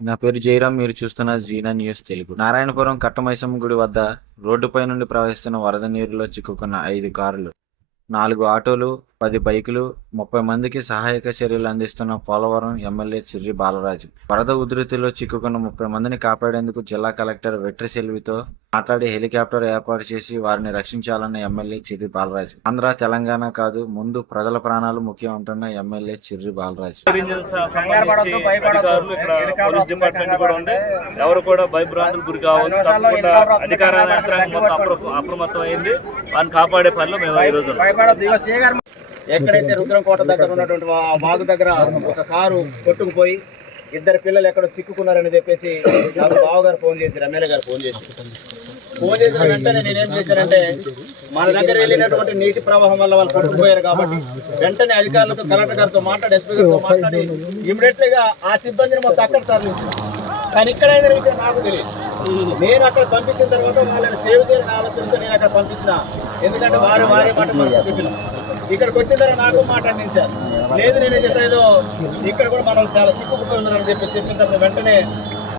నా పేరు జయరాం మీరు చూస్తున్న జీనా న్యూస్ తెలుగు. నారాయణపురం కట్టమైసమ్మ గుడి వద్ద రోడ్డుపై నుండి ప్రవహిస్తున్న వరద నీరులో చిక్కుకున్న ఐదు కార్లు నాలుగు ఆటోలు పది బైకులు ముప్పై మందికి సహాయక చర్యలు అందిస్తున్న పోలవరం ఎమ్మెల్యే చిర్రి బాలరాజు. వరద ఉధృతిలో చిక్కుకున్న ముప్పై మందిని కాపాడేందుకు జిల్లా కలెక్టర్ వెట్రి సెల్వితో మాట్లాడి హెలికాప్టర్ ఏర్పాటు చేసి వారిని రక్షించాలన్న ఎమ్మెల్యే చిర్రి బాలరాజు. ఆంధ్ర తెలంగాణ కాదు ముందు ప్రజల ప్రాణాలు ముఖ్యం అంటున్న ఎమ్మెల్యే చిర్రి బాలరాజు. సంబంధించి కూడా ఎవరు కూడా భయభ్రాంతులకు గురి అధికార యంత్రాంగం అప్రమత్తం అయింది వారిని కాపాడే పనిలో మేము ఈ రోజు ఎక్కడైతే రుద్రంకోట దగ్గర ఉన్నటువంటి వా- వాగు దగ్గర ఒక కారు కొట్టుకుపోయి ఇద్దరు పిల్లలు ఎక్కడో చిక్కుకున్నారని చెప్పేసి నాకు బావగారు ఫోన్ చేశారు ఎమ్మెల్యే గారు ఫోన్ చేసి ఫోన్ చేసిన వెంటనే నేనేం చేశానంటే మన దగ్గర వెళ్ళినటువంటి నీటి ప్రవాహం వల్ల వాళ్ళు కొట్టుకుపోయారు కాబట్టి వెంటనే అధికారులతో కలెక్టర్ గారితో మాట్లాడి ఎస్పీ గారితో మాట్లాడి ఇమీడియట్లీగా ఆ సిబ్బందిని మొత్తం అక్కడ తరలించారు. కానీ ఇక్కడ విషయం నాకు తెలియదు. నేను అక్కడ పంపించిన తర్వాత వాళ్ళని సేవ్ ఆలోచనతో నేను అక్కడ పంపించిన. ఎందుకంటే వారి వారి మాట మనకు చెప్పిన ఇక్కడికి వచ్చిన తర్వాత నాకు మాట అందించారు. లేదు నేను చెప్పేదో ఇక్కడ కూడా మనం చాలా చిక్కుకుపోయి ఉన్నారని చెప్పి చెప్పిన తర్వాత వెంటనే